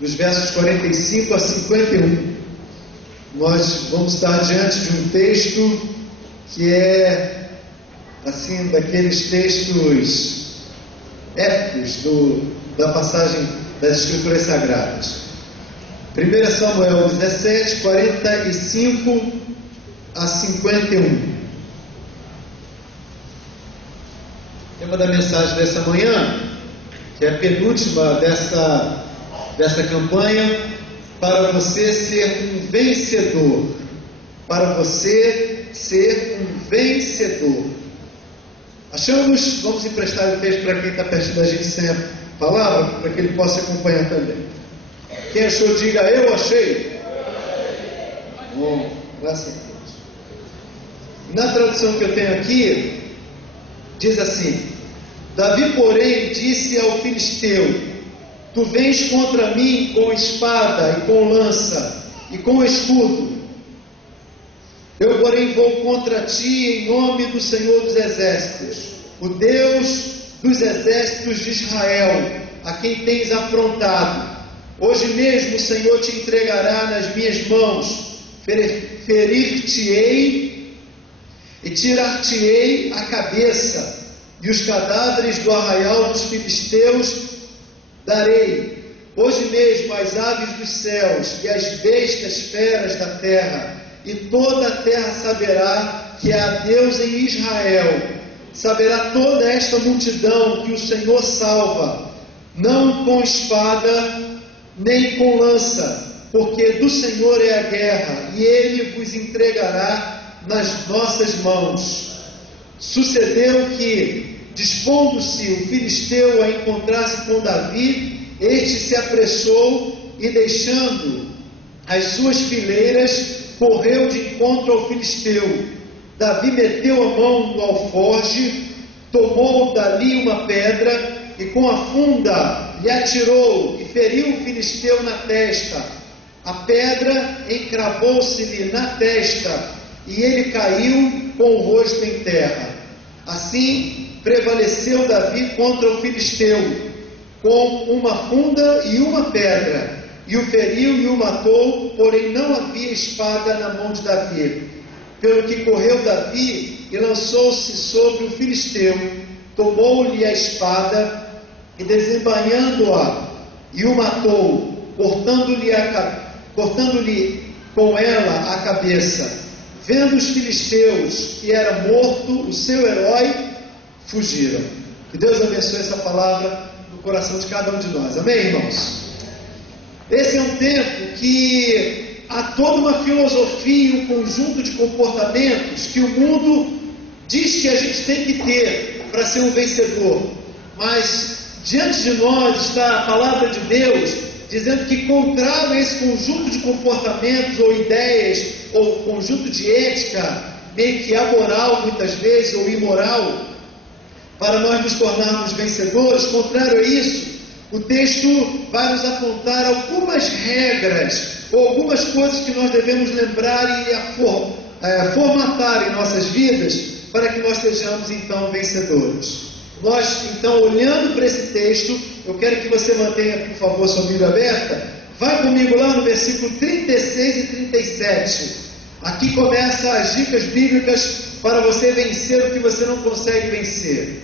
dos versos 45 a 51. Nós vamos estar diante de um texto que é, assim, daqueles textos épicos da passagem das Escrituras Sagradas. 1 Samuel 17, 45 a 51. O tema da mensagem dessa manhã, que é a penúltima dessa campanha, para você ser um vencedor. Para você ser um vencedor. Achamos? Vamos emprestar o texto para quem está perto da gente sem a palavra, para que ele possa acompanhar também. Quem achou, diga: eu achei. Bom, graças a Deus. Na tradução que eu tenho aqui, diz assim: Davi, porém, disse ao filisteu: Tu vens contra mim com espada e com lança e com escudo. Eu, porém, vou contra ti em nome do Senhor dos Exércitos, o Deus dos exércitos de Israel, a quem tens afrontado. Hoje mesmo o Senhor te entregará nas minhas mãos, ferir-te-ei e tirar-te-ei a cabeça, e os cadáveres do arraial dos filisteus darei. Hoje mesmo as aves dos céus e as bestas feras da terra, e toda a terra saberá que há Deus em Israel. Saberá toda esta multidão que o Senhor salva, não com espada nem com lança, porque do Senhor é a guerra, e Ele vos entregará nas nossas mãos. Sucedeu que, dispondo-se o filisteu a encontrar-se com Davi, este se apressou e, deixando as suas fileiras, correu de encontro ao filisteu. Davi meteu a mão no alforje, tomou dali uma pedra e com a funda lhe atirou e feriu o filisteu na testa. A pedra encravou-se-lhe na testa e ele caiu com o rosto em terra. Assim prevaleceu Davi contra o filisteu com uma funda e uma pedra, e o feriu e o matou, porém não havia espada na mão de Davi. Pelo que correu Davi e lançou-se sobre o filisteu, tomou-lhe a espada e, desembainhando-a, e o matou, cortando-lhe com ela a cabeça. Vendo os filisteus que era morto o seu herói, fugiram. Que Deus abençoe essa palavra no coração de cada um de nós. Amém, irmãos? Esse é um tempo que há toda uma filosofia, um conjunto de comportamentos que o mundo diz que a gente tem que ter para ser um vencedor. Mas diante de nós está a palavra de Deus dizendo que, contrário a esse conjunto de comportamentos ou ideias, ou conjunto de ética, meio que amoral muitas vezes, ou imoral, para nós nos tornarmos vencedores, contrário a isso, o texto vai nos apontar algumas regras, ou algumas coisas que nós devemos lembrar e formatar em nossas vidas, para que nós sejamos então vencedores. Nós, então, olhando para esse texto, eu quero que você mantenha, por favor, sua Bíblia aberta. Vai comigo lá no versículo 36 e 37. Aqui começam as dicas bíblicas para você vencer o que você não consegue vencer.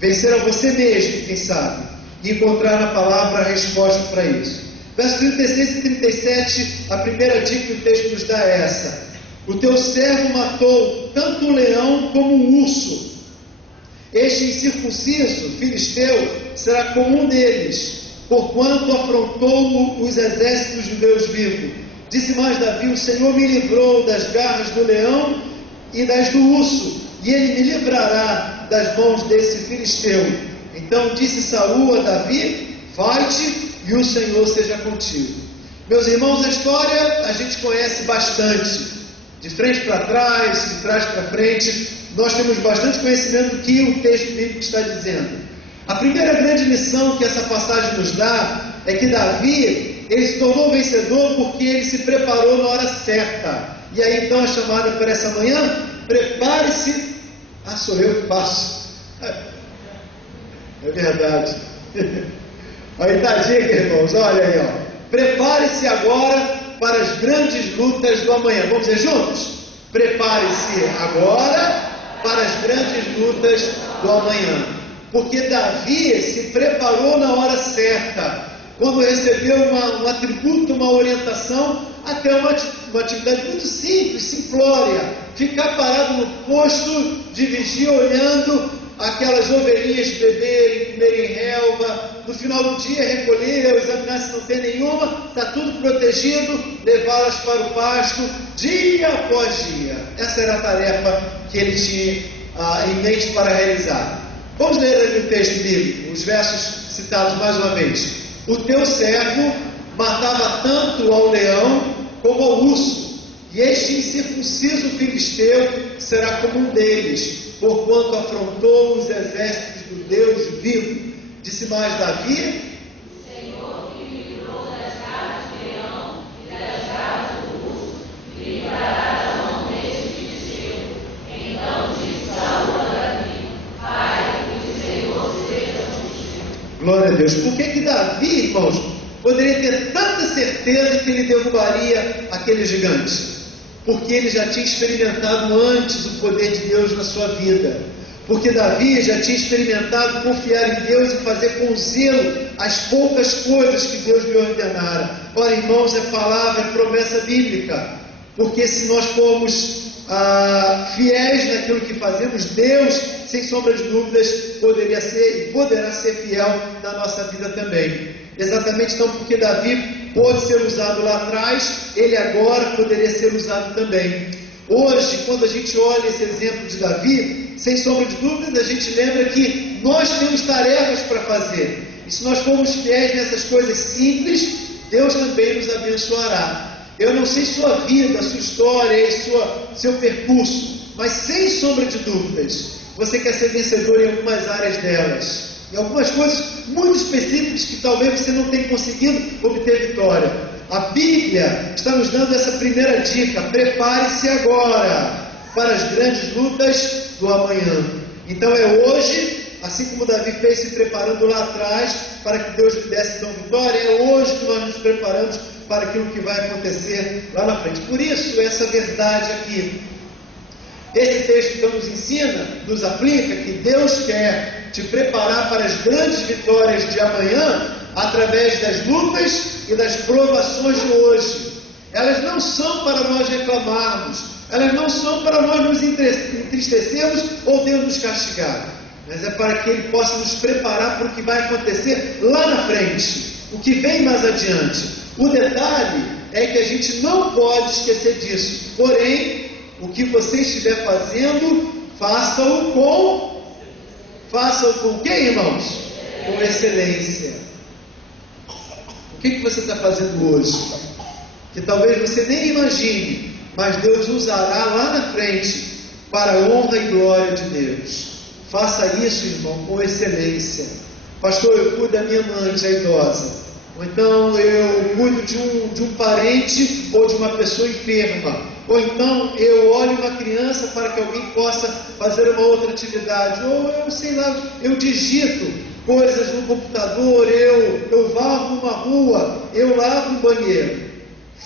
Vencer a você mesmo, quem sabe, e encontrar na palavra a resposta para isso. Versos 36 e 37, a primeira dica que o texto nos dá é essa: o teu servo matou tanto o leão como o urso. Este incircunciso filisteu será como um deles, porquanto afrontou os exércitos judeus vivos. Disse mais Davi: o Senhor me livrou das garras do leão e das do urso, e ele me livrará das mãos desse filisteu. Então disse Saul a Davi: vai-te e o Senhor seja contigo. Meus irmãos, a história a gente conhece bastante, de frente para trás, de trás para frente. Nós temos bastante conhecimento do que o texto bíblico está dizendo. A primeira grande lição que essa passagem nos dá é que Davi, ele se tornou vencedor porque ele se preparou na hora certa. E aí então a chamada para essa manhã: prepare-se. Ah, sou eu que faço. É verdade. Aí está a dica, irmãos, olha aí, ó. prepare-se agora para as grandes lutas do amanhã. Vamos dizer juntos? Prepare-se agora para as grandes lutas do amanhã. Porque Davi se preparou na hora certa, quando recebeu um atributo, uma orientação, até uma atividade muito simples, simplória, ficar parado no posto de vigia, olhando aquelas ovelhinhas beberem, comerem relva, no final do dia recolher, examinar se não tem nenhuma, está tudo protegido, levá-las para o pasto, dia após dia. Essa era a tarefa que ele tinha em mente para realizar. Vamos ler ali o texto bíblico, os versos citados mais uma vez. O teu servo matava tanto ao leão como ao urso, e este incircunciso filisteu será como um deles, porquanto afrontou os exércitos do Deus vivo. Disse mais Davi: Senhor, que me livrou das garras do leão e das garras do urso, me livrará da mão deste filisteu. Então disse Saul a Davi: Pai, que o Senhor seja contigo. Glória a Deus. Por que Davi, irmãos, poderia ter tanta certeza que ele derrubaria aquele gigante? Porque ele já tinha experimentado antes o poder de Deus na sua vida. Porque Davi já tinha experimentado confiar em Deus e fazer com zelo as poucas coisas que Deus lhe ordenara. Ora, irmãos, é palavra, é promessa bíblica. Porque se nós formos fiéis naquilo que fazemos, Deus, sem sombra de dúvidas, poderia ser e poderá ser fiel na nossa vida também. Exatamente, então, porque Davi pôde ser usado lá atrás, ele agora poderia ser usado também. Hoje, quando a gente olha esse exemplo de Davi, sem sombra de dúvidas, a gente lembra que nós temos tarefas para fazer. E se nós formos fiéis nessas coisas simples, Deus também nos abençoará. Eu não sei sua vida, sua história, seu percurso, mas sem sombra de dúvidas, você quer ser vencedor em algumas áreas delas. Em algumas coisas muito específicas que talvez você não tenha conseguido obter vitória. A Bíblia está nos dando essa primeira dica: prepare-se agora para as grandes lutas do amanhã. Então é hoje, assim como Davi fez se preparando lá atrás para que Deus lhe desse então vitória, é hoje que nós nos preparamos para aquilo que vai acontecer lá na frente. Por isso, essa verdade aqui, esse texto então nos ensina, nos aplica que Deus quer te preparar para as grandes vitórias de amanhã através das lutas e das provações de hoje. Elas não são para nós reclamarmos, elas não são para nós nos entristecermos ou Deus nos castigar, mas é para que Ele possa nos preparar para o que vai acontecer lá na frente, o que vem mais adiante. O detalhe é que a gente não pode esquecer disso. Porém, o que você estiver fazendo, faça-o com quem, irmãos? Com excelência. O que você está fazendo hoje? Que talvez você nem imagine, mas Deus usará lá na frente para a honra e glória de Deus. Faça isso, irmão, com excelência. Pastor, eu cuido da minha mãe já idosa. Ou então eu cuido de um parente ou de uma pessoa enferma. Ou então eu olho uma criança para que alguém possa fazer uma outra atividade. Ou eu sei lá, eu digito coisas no computador, eu varro uma rua, eu lavo um banheiro.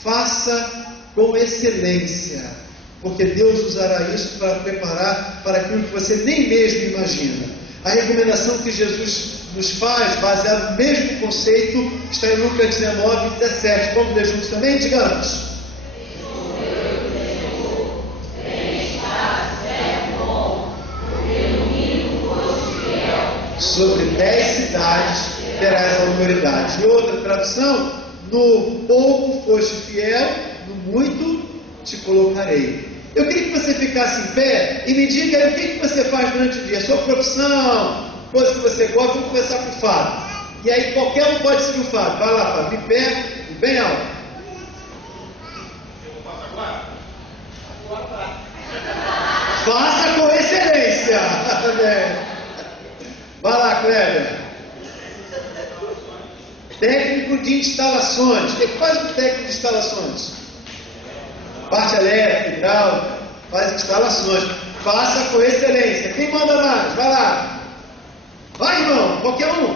Faça com excelência, porque Deus usará isso para preparar para aquilo que você nem mesmo imagina. A recomendação que Jesus nos faz, baseado no mesmo conceito, está em Lucas 19, 17. Vamos ler juntos também? Digamos. Sobre 10 cidades terás autoridade. Em outra tradução, no pouco foste fiel, no muito te colocarei. Eu queria que você ficasse em pé e me diga aí o que você faz durante o dia, sua profissão, coisa que você gosta. Vamos começar com o Fábio. E aí qualquer um pode seguir o Fábio. Vai lá, Fábio, de pé e bem alto. Eu vou passar agora? Faça com excelência. Vai lá, Cléber. Técnico de instalações. O que faz um técnico de instalações? Parte elétrica, hidráulica, faz instalações. Faça com excelência. Quem manda mais? Vai lá. Vai, irmão, qualquer um.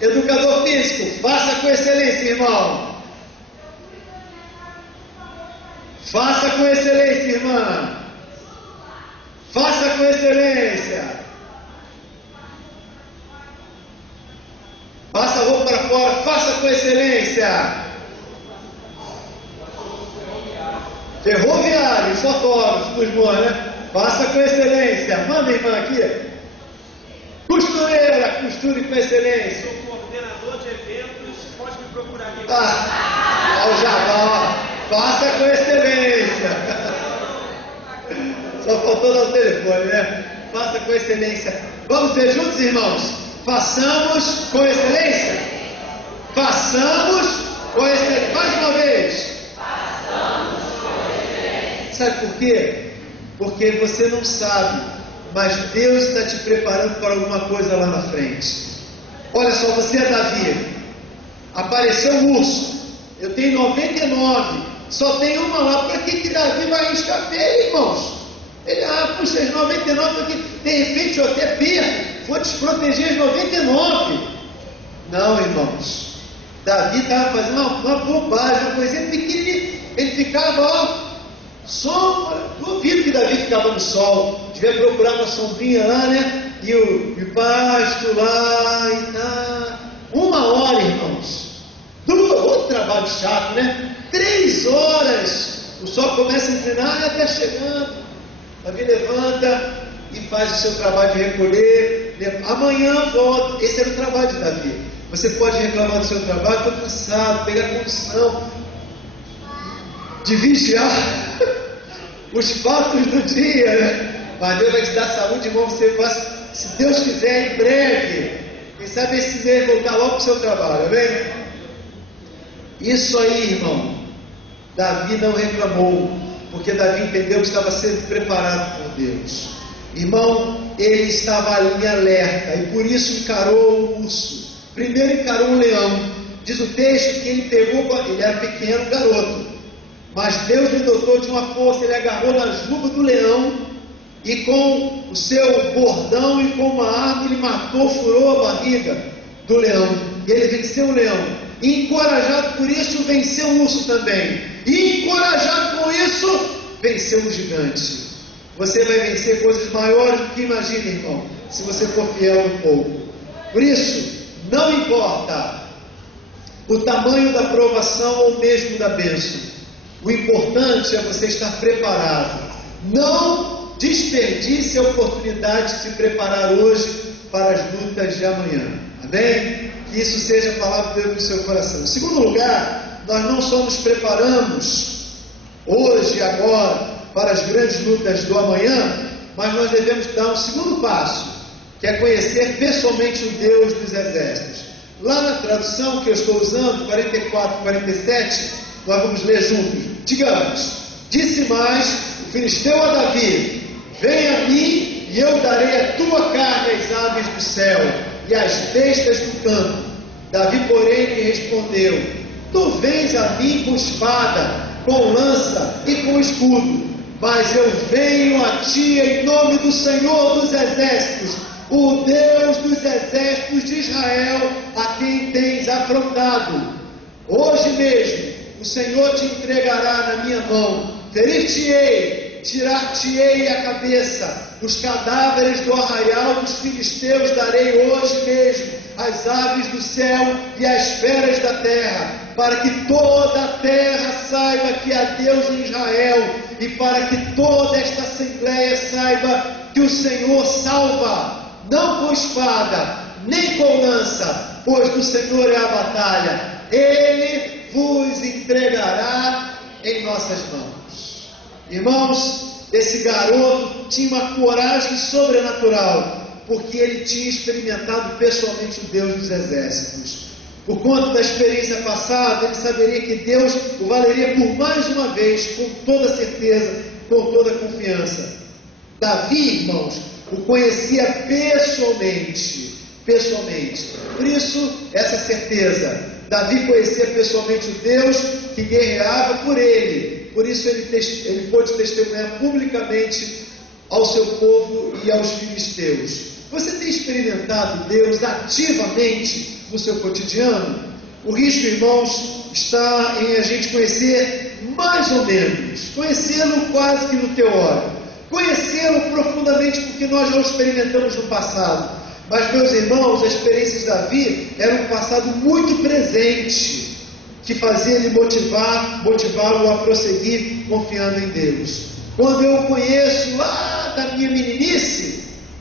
Educador físico, faça com excelência, irmão. Faça com excelência, irmã. Faça com excelência. Passa a roupa para fora, faça com excelência. Ferroviário, fotógrafo dos bons, né? Faça com excelência. Manda, irmã, aqui. Costureira, costure com excelência. Sou coordenador de eventos, pode me procurar aqui. Ao jabá. Faça com excelência. Só faltou dar o telefone, né? Faça com excelência. Vamos ver juntos, irmãos? Façamos com excelência. Façamos com excelência. Mais uma vez. Façamos com excelência. Sabe por quê? Porque você não sabe, mas Deus está te preparando para alguma coisa lá na frente. Olha só, você é Davi. Apareceu um urso. Eu tenho 99. Só tem uma lá. Para que Davi vai arriscar feio, irmãos? Ele, puxa, as 99 aqui. De repente eu até perco. Vou desproteger as 99. Não, irmãos. Davi estava fazendo uma bobagem, uma coisinha pequenininha. Ele ficava, sombra. Duvido que Davi ficava no sol. Devia procurar uma sombrinha lá, né? E o pasto lá e tá. 1 hora, irmãos. Outro trabalho chato, né? 3 horas. O sol começa a inclinar e está chegando. Davi levanta e faz o seu trabalho de recolher. Amanhã volta. Esse era o trabalho de Davi. Você pode reclamar do seu trabalho, estou cansado, pegar condição de vigiar os fatos do dia, né? Mas Deus vai te dar saúde, irmão. Você faz, se Deus quiser, em breve. Quem sabe se quiser voltar logo para o seu trabalho, amém? Isso aí, irmão. Davi não reclamou, porque Davi entendeu que estava sendo preparado por Deus. Irmão, ele estava ali em alerta e por isso encarou o urso. Primeiro encarou um leão. Diz o texto que ele pegou, ele era pequeno, garoto, mas Deus lhe dotou de uma força. Ele agarrou na juba do leão e com o seu bordão e com uma arma ele matou, furou a barriga do leão. E ele venceu o leão. E encorajado por isso, venceu o urso também. E encorajado com isso, venceu o gigante. Você vai vencer coisas maiores do que imagina, irmão, se você for fiel no pouco. Por isso, não importa o tamanho da provação ou mesmo da bênção. O importante é você estar preparado. Não desperdice a oportunidade de se preparar hoje para as lutas de amanhã. Amém? Que isso seja a palavra de Deus no seu coração. Em segundo lugar, nós não só nos preparamos hoje e agora para as grandes lutas do amanhã, mas nós devemos dar um segundo passo, que é conhecer pessoalmente o Deus dos exércitos. Lá na tradução que eu estou usando, 44, 47, nós vamos ler juntos. Digamos, disse mais o filisteu a Davi: vem a mim e eu darei a tua carne às aves do céu e às bestas do campo. Davi, porém, lhe respondeu: tu vens a mim com espada, com lança e com escudo, mas eu venho a ti em nome do Senhor dos exércitos, o Deus dos exércitos de Israel, a quem tens afrontado. Hoje mesmo o Senhor te entregará na minha mão, ferir-te-ei, tirar-te-ei a cabeça. Dos cadáveres do arraial dos filisteus darei hoje mesmo as aves do céu e as feras da terra, para que toda a terra saiba que há Deus em Israel, e para que toda esta assembleia saiba que o Senhor salva, não com espada, nem com lança, pois do Senhor é a batalha. Ele vos entregará em nossas mãos. Irmãos, esse garoto tinha uma coragem sobrenatural, porque ele tinha experimentado pessoalmente o Deus dos exércitos. Por conta da experiência passada, ele saberia que Deus o valeria por mais uma vez, com toda certeza, com toda confiança. Davi, irmãos, o conhecia pessoalmente. Por isso, essa certeza. Davi conhecia pessoalmente o Deus que guerreava por ele. Por isso ele pôde testemunhar publicamente ao seu povo e aos filisteus. Você tem experimentado Deus ativamente no seu cotidiano? O risco, irmãos, está em a gente conhecer mais ou menos, conhecê-lo quase que no teórico, conhecê-lo profundamente porque nós já o experimentamos no passado. Mas, meus irmãos, a experiência de Davi era um passado muito presente, que fazia ele motivá-lo a prosseguir confiando em Deus. Quando eu o conheço lá da minha meninice,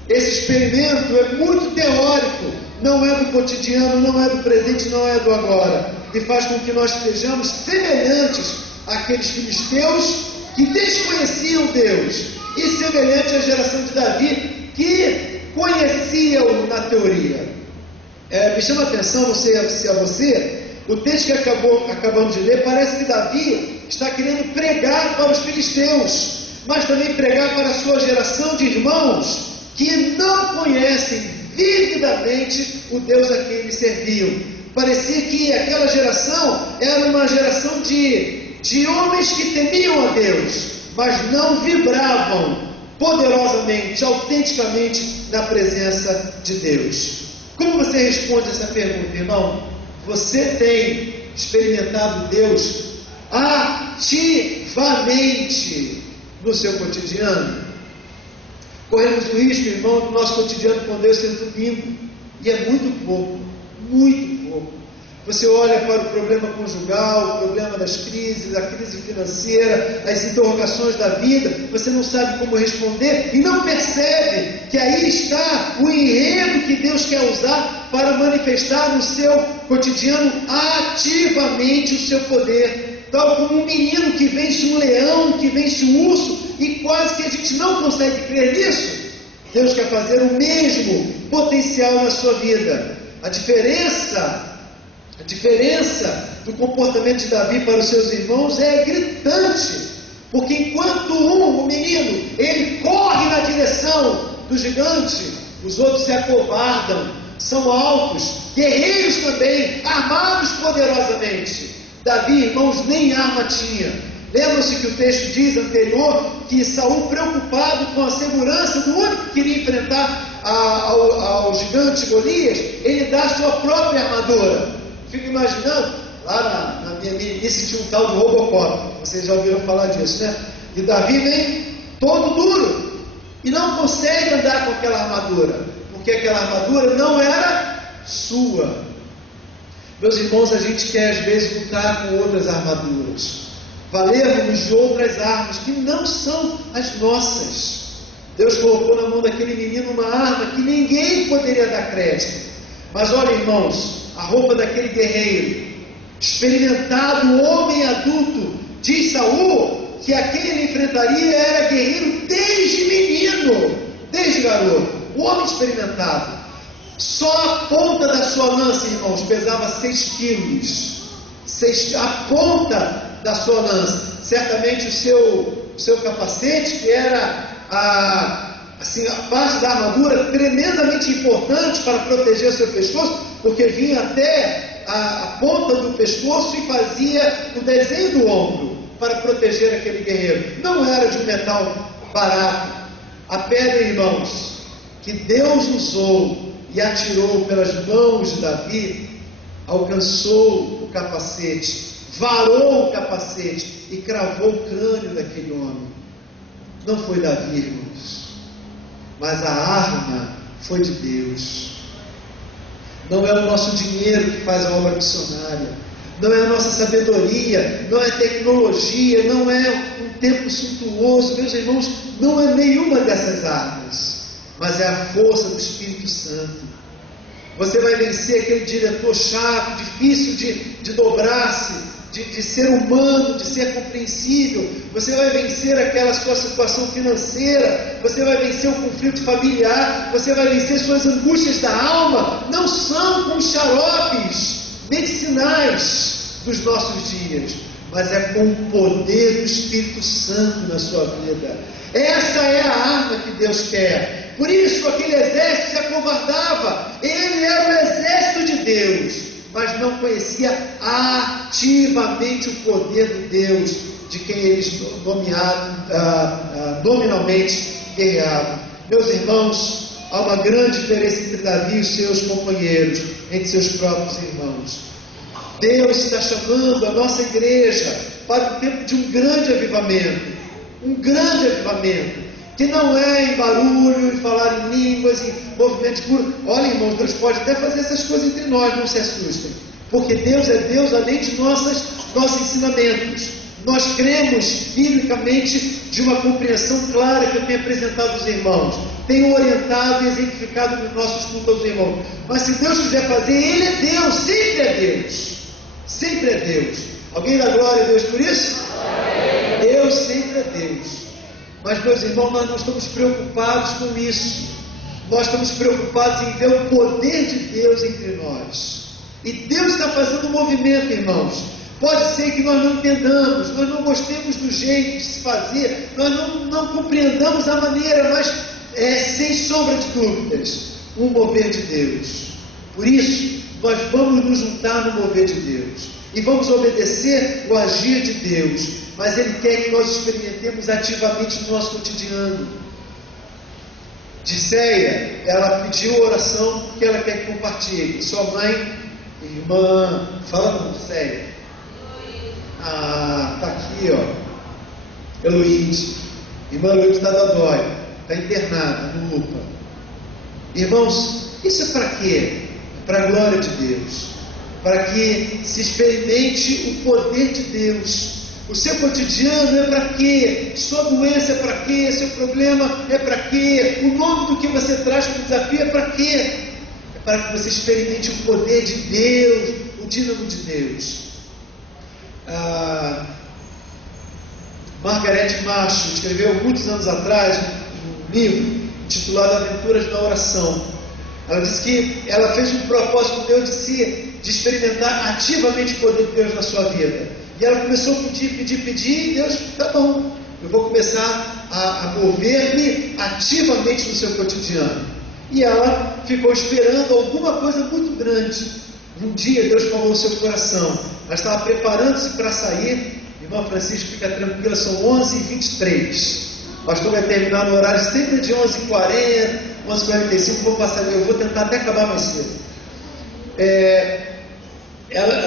esse experimento é muito teórico, não é do cotidiano, não é do presente, não é do agora, e faz com que nós sejamos semelhantes àqueles filisteus que desconheciam Deus, e semelhante à geração de Davi, que conheciam na teoria. Me chama a atenção, não sei se a você, o texto que acabamos de ler, parece que Davi está querendo pregar para os filisteus, mas também pregar para a sua geração de irmãos que não conhecem vividamente o Deus a quem eles serviam. Parecia que aquela geração era uma geração de homens que temiam a Deus, mas não vibravam poderosamente, autenticamente na presença de Deus. Como você responde essa pergunta, irmão? Você tem experimentado Deus ativamente no seu cotidiano? Corremos o risco, irmão, do nosso cotidiano com Deus ser domingo, e é muito pouco, muito pouco. Você olha para o problema conjugal, o problema das crises, a crise financeira, as interrogações da vida, você não sabe como responder e não percebe que aí está o enredo que Deus quer usar para manifestar no seu cotidiano ativamente o seu poder. Tal como um menino que vence um leão, que vence um urso, e quase que a gente não consegue crer nisso. Deus quer fazer o mesmo potencial na sua vida. A diferença do comportamento de Davi para os seus irmãos é gritante, porque enquanto o menino, ele corre na direção do gigante, os outros se acovardam, são altos, guerreiros também, armados poderosamente. Davi, irmãos, nem arma tinha. Lembram-se que o texto diz anterior que Saul, preocupado com a segurança do único que queria enfrentar ao gigante Golias, ele dá a sua própria armadura. Fico imaginando, lá na minha meninice tinha um tal de Robocop, vocês já ouviram falar disso, né? E Davi vem todo duro e não consegue andar com aquela armadura, porque aquela armadura não era sua. Meus irmãos, a gente quer às vezes lutar com outras armaduras, valermos de outras armas que não são as nossas. Deus colocou na mão daquele menino uma arma que ninguém poderia dar crédito. Mas olha, irmãos, a roupa daquele guerreiro, experimentado homem adulto, diz Saul que aquele ele enfrentaria era guerreiro desde menino, desde garoto, o homem experimentado. Só a ponta da sua lança, irmãos, pesava 6 quilos. A ponta da sua lança. Certamente o seu capacete, que era a parte da armadura tremendamente importante para proteger o seu pescoço, porque vinha até a ponta do pescoço e fazia o desenho do ombro para proteger aquele guerreiro. Não era de um metal barato. A pedra, irmãos, que Deus usou e atirou pelas mãos de Davi, alcançou o capacete, varou o capacete e cravou o crânio daquele homem. Não foi Davi, irmãos, mas a arma foi de Deus. Não é o nosso dinheiro que faz a obra missionária, não é a nossa sabedoria, não é tecnologia, não é um tempo suntuoso, meus irmãos, não é nenhuma dessas armas, mas é a força do Espírito Santo. Você vai vencer aquele diretor chato, difícil de dobrar-se, de ser humano, de ser compreensível. Você vai vencer aquela sua situação financeira, você vai vencer o conflito familiar, você vai vencer suas angústias da alma. Não são com xaropes medicinais dos nossos dias, mas é com o poder do Espírito Santo na sua vida. Essa é a arma que Deus quer. Por isso aquele exército se acovardava. Ele era o exército de Deus, mas não conhecia ativamente o poder de Deus, de quem eles nominalmente guerreavam. Meus irmãos, há uma grande diferença entre Davi e os seus companheiros. entre seus próprios irmãos. Deus está chamando a nossa igreja para o tempo de um grande avivamento. Um grande avivamento, que não é em barulho, em falar em línguas, em movimento de cura. Olha, irmãos, Deus pode até fazer essas coisas entre nós, não se assustem. Porque Deus é Deus além de nossos ensinamentos. Nós cremos biblicamente de uma compreensão clara que eu tenho apresentado aos irmãos. Tenho orientado e exemplificado nos nossos cultos aos irmãos. Mas se Deus quiser fazer, Ele é Deus, sempre é Deus. Sempre é Deus. Alguém dá glória a Deus por isso? Deus sempre é Deus. Mas, meus irmãos, nós não estamos preocupados com isso. Nós estamos preocupados em ver o poder de Deus entre nós. E Deus está fazendo um movimento, irmãos. Pode ser que nós não entendamos, nós não gostemos do jeito de se fazer, nós não compreendamos a maneira, mas sem sombra de dúvidas, um mover de Deus. Por isso, nós vamos nos juntar no mover de Deus e vamos obedecer o agir de Deus, mas Ele quer que nós experimentemos ativamente no nosso cotidiano. Dicéia, ela pediu oração porque ela quer que compartilhe. Sua mãe, irmã, fala com Dicéia. Ah, está aqui, ó. Heloíde. Irmã Heloíde está da dói. Está internada no UPA. Irmãos, isso é para quê? É para a glória de Deus. Para que se experimente o poder de Deus. O seu cotidiano é para quê? Sua doença é para quê? Seu problema é para quê? O nome do que você traz como desafio é para quê? É para que você experimente o poder de Deus, o dínamo de Deus. Margaret Macho escreveu muitos anos atrás um livro intitulado Aventuras da Oração. Ela disse que ela fez um propósito com Deus de experimentar ativamente o poder de Deus na sua vida. E ela começou a pedir, e Deus, tá bom, eu vou começar a mover-me ativamente no seu cotidiano. E ela ficou esperando alguma coisa muito grande. Um dia Deus falou no seu coração. Ela estava preparando-se para sair. Irmã Francisco, fica tranquila, são 11h23. O pastor vai terminar no horário sempre de 11h40, 11h45. Vou passar, eu vou tentar até acabar mais cedo.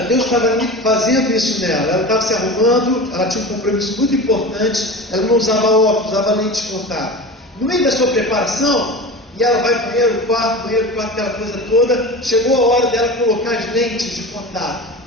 Deus estava fazendo isso nela. Ela estava se arrumando, ela tinha um compromisso muito importante. Ela não usava óculos, usava lente de contato. No meio da sua preparação, e ela vai para o banheiro, quarto, aquela coisa toda. Chegou a hora dela colocar as lentes de contato.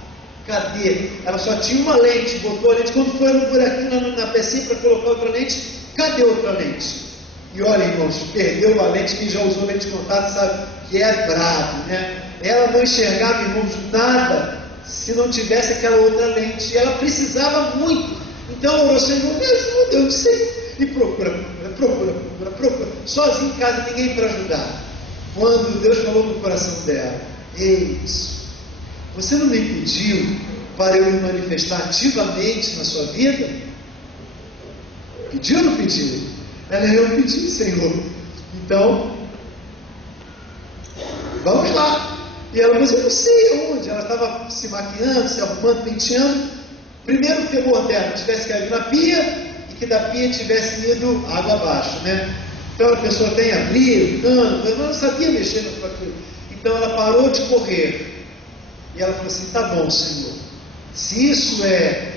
Cadê? Ela só tinha uma lente, botou a lente. Quando foi no buraquinho na pecinha para colocar outra lente, cadê outra lente? E olha, irmãos, perdeu a lente. Quem já usou lente de contato sabe que é bravo, né? Ela não enxergava, irmãos, nada se não tivesse aquela outra lente. E ela precisava muito. Então ela orou, Senhor, me ajuda, eu não sei. E procura. Sozinha em casa, ninguém para ajudar. Quando Deus falou no coração dela, eis, você não me pediu para eu me manifestar ativamente na sua vida? Pediu ou não pediu? Ela, eu pedi, Senhor. Então, vamos lá. E ela, mas eu não sei onde. Ela estava se maquiando, se arrumando, penteando. Primeiro temor dela, tivesse caído na pia, e que da pia tivesse ido água abaixo, né? Então a pessoa tem abrir, cano, mas não sabia mexer com aquilo. Então ela parou de correr. E ela falou assim, tá bom, Senhor, se isso é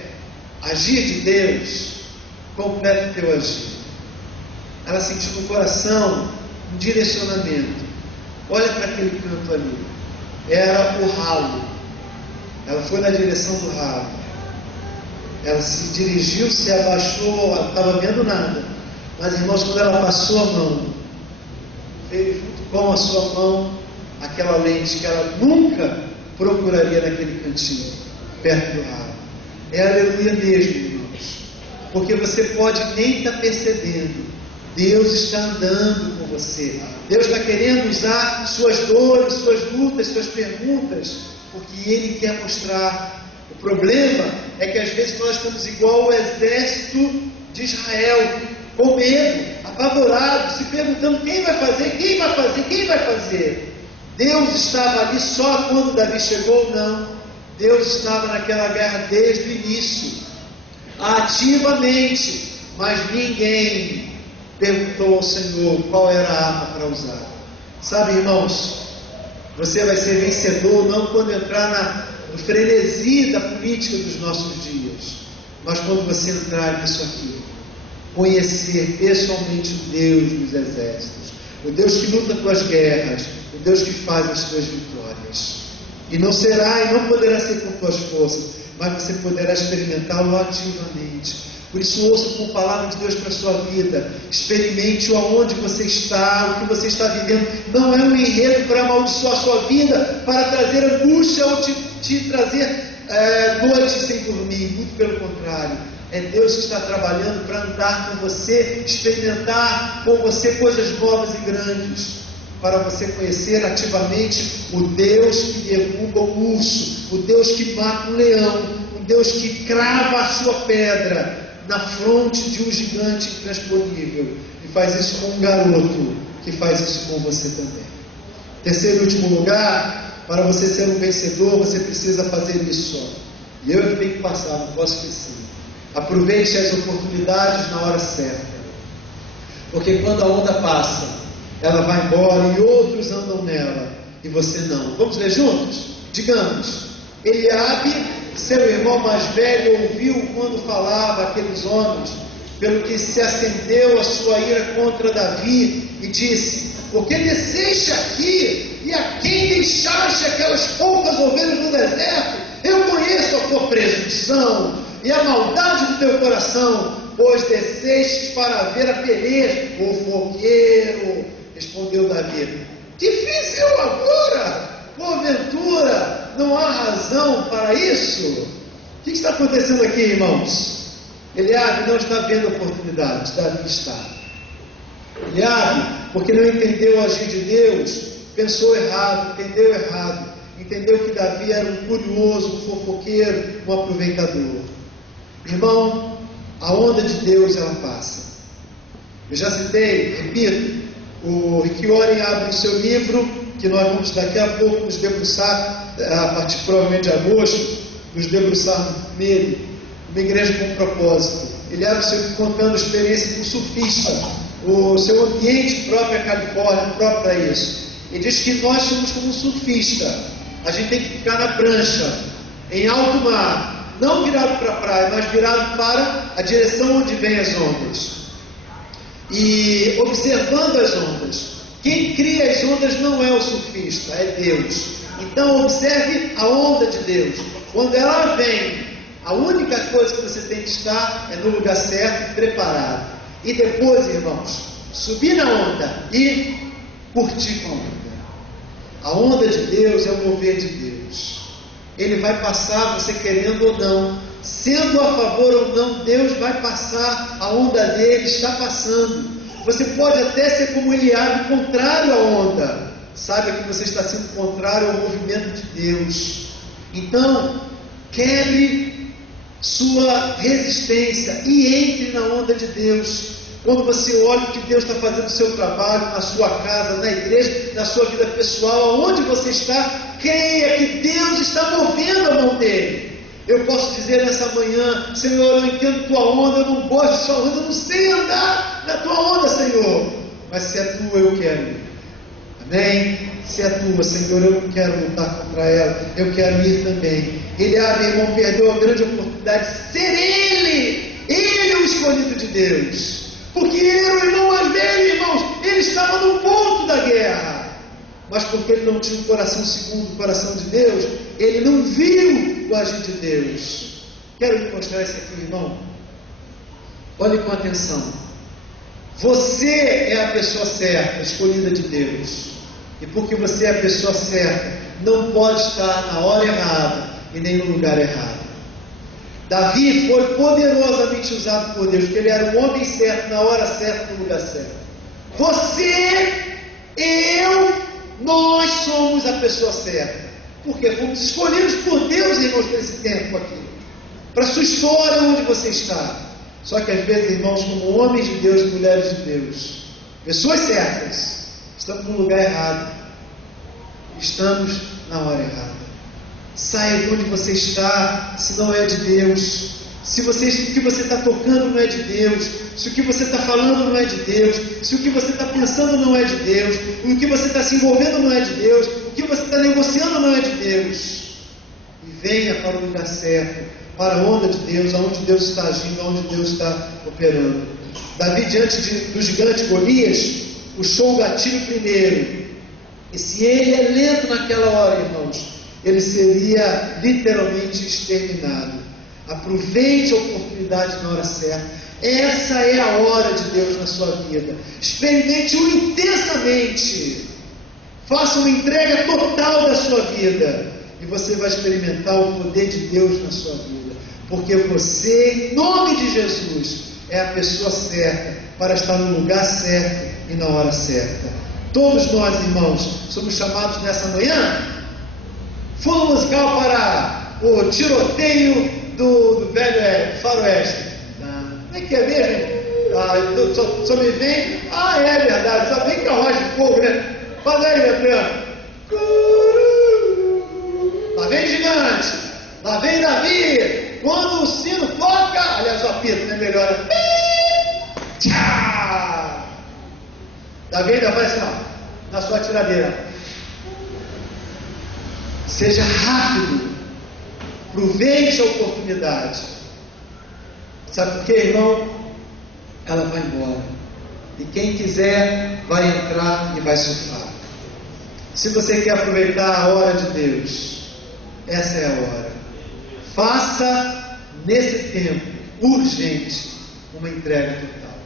agir de Deus, completa o teu agir. Ela sentiu no coração um direcionamento. Olha para aquele canto ali. Era o ralo. Ela foi na direção do ralo. Ela se dirigiu, se abaixou, ela não estava vendo nada. Mas, irmãos, quando ela passou a mão, veio junto com a sua mão aquela lente que ela nunca procuraria naquele cantinho, perto do ralo. É aleluia mesmo, irmãos. Porque você pode nem estar percebendo. Deus está andando com você. Deus está querendo usar suas dores, suas lutas, suas perguntas, porque Ele quer mostrar. O problema é que às vezes nós estamos igual ao exército de Israel, com medo, apavorado, se perguntando quem vai fazer. Deus estava ali só quando Davi chegou? Não. Deus estava naquela guerra desde o início, ativamente, mas ninguém perguntou ao Senhor qual era a arma para usar. Sabe, irmãos, Você vai ser vencedor não quando entrar no frenesi da política dos nossos dias, mas quando você entrar nisso aqui, conhecer pessoalmente o Deus dos exércitos, o Deus que luta tuas guerras, o Deus que faz as tuas vitórias. E não será e não poderá ser com tuas forças, mas você poderá experimentá-lo ativamente. Por isso, ouça com a palavra de Deus para a sua vida. Experimente-o aonde você está, o que você está vivendo. Não é um enredo para amaldiçoar a sua vida, para trazer angústia ou te trazer noites sem dormir. Muito pelo contrário. É Deus que está trabalhando para andar com você, experimentar com você coisas novas e grandes, para você conhecer ativamente o Deus que derruba o urso, o Deus que mata um leão, o Deus que crava a sua pedra na fronte de um gigante intransponível, e faz isso com um garoto que faz isso com você também. Terceiro e último lugar, para você ser um vencedor, você precisa fazer isso só. E eu que tenho que passar, não posso esquecer. Aproveite as oportunidades na hora certa, porque quando a onda passa, ela vai embora e outros andam nela, e você não. Vamos ler juntos? Digamos: Eliabe, seu irmão mais velho, ouviu quando falava aqueles homens, pelo que se acendeu a sua ira contra Davi, e disse: por que desceste aqui, e a quem deixaste aquelas poucas ovelhas no deserto? Eu conheço a tua presunção e a maldade do teu coração, pois desceste para ver a peleja. Fofoqueiro, respondeu Davi: que fiz eu agora? Porventura, não há razão para isso? O que está acontecendo aqui, irmãos? Eliabe não está vendo oportunidades, Davi está. Eliabe, porque não entendeu o agir de Deus, pensou errado, entendeu que Davi era um curioso, um fofoqueiro, um aproveitador. Irmão, a onda de Deus, ela passa. Eu já citei, repito, o Rick Warren abre o seu livro, que nós vamos daqui a pouco nos debruçar, a partir provavelmente de agosto, nos debruçar nele, uma igreja com um propósito. Ele abre o seu livro contando a experiência de um surfista, o seu ambiente próprio, a Califórnia, próprio para isso. Ele diz que nós somos como um surfista, a gente tem que ficar na prancha, em alto mar, não virado para a praia, mas virado para a direção onde vêm as ondas, e observando as ondas. Quem cria as ondas não é o surfista, é Deus. Então observe a onda de Deus. Quando ela vem, a única coisa que você tem que estar é no lugar certo e preparado. E depois, irmãos, subir na onda e curtir com a onda. A onda de Deus é o mover de Deus. Ele vai passar, você querendo ou não, sendo a favor ou não, Deus vai passar, a onda dele está passando. Você pode até ser como Eliabe, contrário à onda. Saiba que você está sendo contrário ao movimento de Deus. Então, quebre sua resistência e entre na onda de Deus. Quando você olha o que Deus está fazendo no seu trabalho, na sua casa, na igreja, na sua vida pessoal, aonde você está, creia que Deus está movendo a mão dele. Eu posso dizer nessa manhã: Senhor, eu entendo tua onda, eu não gosto de sua onda, eu não sei andar na tua onda, Senhor, mas se é tua, eu quero ir. Amém? Se é tua, Senhor, eu não quero lutar contra ela, eu quero ir também. Eliabe, irmão, perdeu a grande oportunidade de ser ele o escolhido de Deus, porque ele era o irmão mais velho, irmãos, ele estava no ponto da guerra. Mas porque ele não tinha um coração segundo o coração de Deus, ele não viu o agir de Deus. Quero lhe mostrar isso aqui, irmão. Olhe com atenção. Você é a pessoa certa, escolhida de Deus. E porque você é a pessoa certa, não pode estar na hora errada e nem no lugar errado. Davi foi poderosamente usado por Deus, porque ele era o homem certo, na hora certa, no lugar certo. Você, nós somos a pessoa certa, porque fomos escolhidos por Deus, irmãos, nesse tempo aqui, para a sua história, onde você está. Só que às vezes, irmãos, como homens de Deus e mulheres de Deus, pessoas certas, estamos no lugar errado, estamos na hora errada. Saia de onde você está, se não é de Deus. se o que você está tocando não é de Deus, se o que você está falando não é de Deus, se o que você está pensando não é de Deus, o que você está se envolvendo não é de Deus, o que você está negociando não é de Deus. E venha para o lugar certo, para a onda de Deus, aonde Deus está agindo, aonde Deus está operando. Davi, diante do gigante Golias, puxou o gatilho primeiro. E se ele é lento naquela hora, irmãos, ele seria literalmente exterminado. Aproveite a oportunidade na hora certa. Essa é a hora de Deus na sua vida. Experimente-o intensamente. Faça uma entrega total da sua vida. E você vai experimentar o poder de Deus na sua vida. Porque você, em nome de Jesus, é a pessoa certa para estar no lugar certo e na hora certa. Todos nós, irmãos, somos chamados nessa manhã. Fundo musical para o tiroteio do velho faroeste. Como é que é mesmo? Só me vem. É verdade, só vem carruagem de fogo, né? Faz aí, Adriano. Lá vem gigante, lá vem Davi. Quando o sino toca, aliás, o apito, né? Melhor. Tchá! Davi ainda vai assim, ó, na sua tiradeira. Seja rápido. Aproveite a oportunidade. Sabe por quê, irmão? Ela vai embora. E quem quiser vai entrar e vai surfar. Se você quer aproveitar a hora de Deus, essa é a hora. Faça nesse tempo urgente uma entrega total.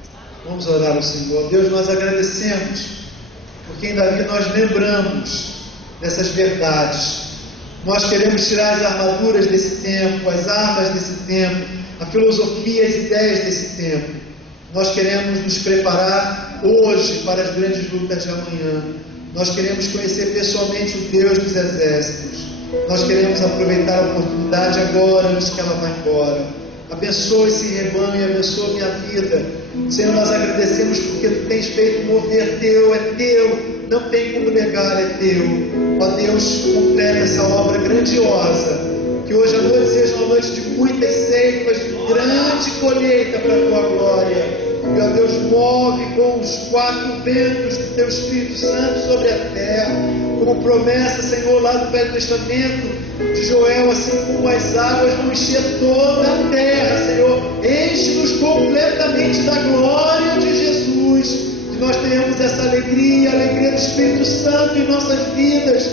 Vamos orar ao Senhor. Deus, nós agradecemos, porque em Davi nós lembramos dessas verdades. Nós queremos tirar as armaduras desse tempo, as armas desse tempo, a filosofia, as ideias desse tempo. Nós queremos nos preparar hoje para as grandes lutas de amanhã. Nós queremos conhecer pessoalmente o Deus dos exércitos. Nós queremos aproveitar a oportunidade agora, antes que ela vá embora. Abençoa esse rebanho, abençoa a minha vida. Senhor, nós agradecemos porque Tu tens feito um mover Teu, é Teu. Não tem como negar, é Teu. Ó Deus, completa essa obra grandiosa. Que hoje a noite seja uma noite de muitas ceifas, de grande colheita para a Tua glória. E ó Deus, move com os 4 ventos do Teu Espírito Santo sobre a terra. Como promessa, Senhor, lá do Velho Testamento, de Joel, assim como as águas vão encher toda a terra, Senhor. Enche-nos completamente da glória de Jesus. Que nós tenhamos essa alegria, a alegria do Espírito Santo em nossas vidas,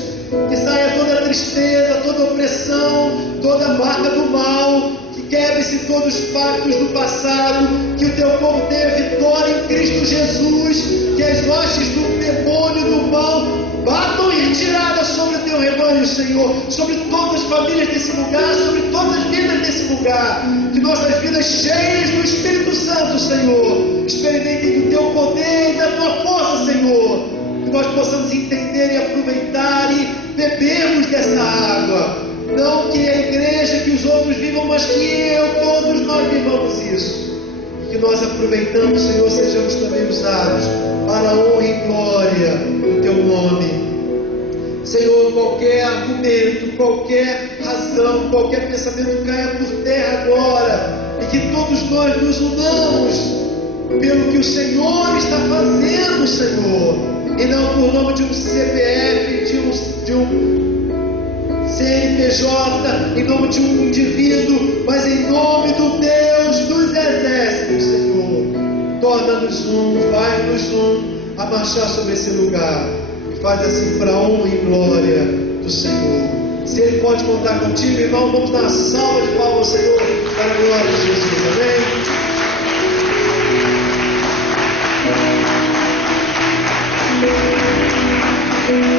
que saia toda tristeza, toda opressão, toda marca do mal, que quebre-se todos os pactos do passado, que o Teu povo tenha vitória em Cristo Jesus, que as hostes do demônio, do mal, batam em retirada sobre o Teu rebanho, Senhor, sobre todas as famílias desse lugar, sobre todas as vidas desse lugar, que nossas vidas cheias do Espírito Santo, Senhor, experimentem do Teu poder e da Tua força, Senhor, que nós possamos entender e aproveitar e bebermos dessa água. Não que a igreja, que os outros vivam, mas que todos nós vivamos isso. E que nós, aproveitando, Senhor, sejamos também usados para a honra e glória do Teu nome. Senhor, qualquer argumento, qualquer razão, qualquer pensamento caia por terra agora. E que todos nós nos unamos pelo que o Senhor está fazendo, Senhor. E não por nome de um CPF, de um CNPJ, em nome de um indivíduo, mas em nome do Deus dos exércitos, Senhor. Torna-nos vai-nos a marchar sobre esse lugar. E faz assim para a honra e glória do Senhor. Se Ele pode contar contigo, irmão, vamos dar uma salva de palmas ao Senhor, para a glória de Jesus. Amém? Thank you.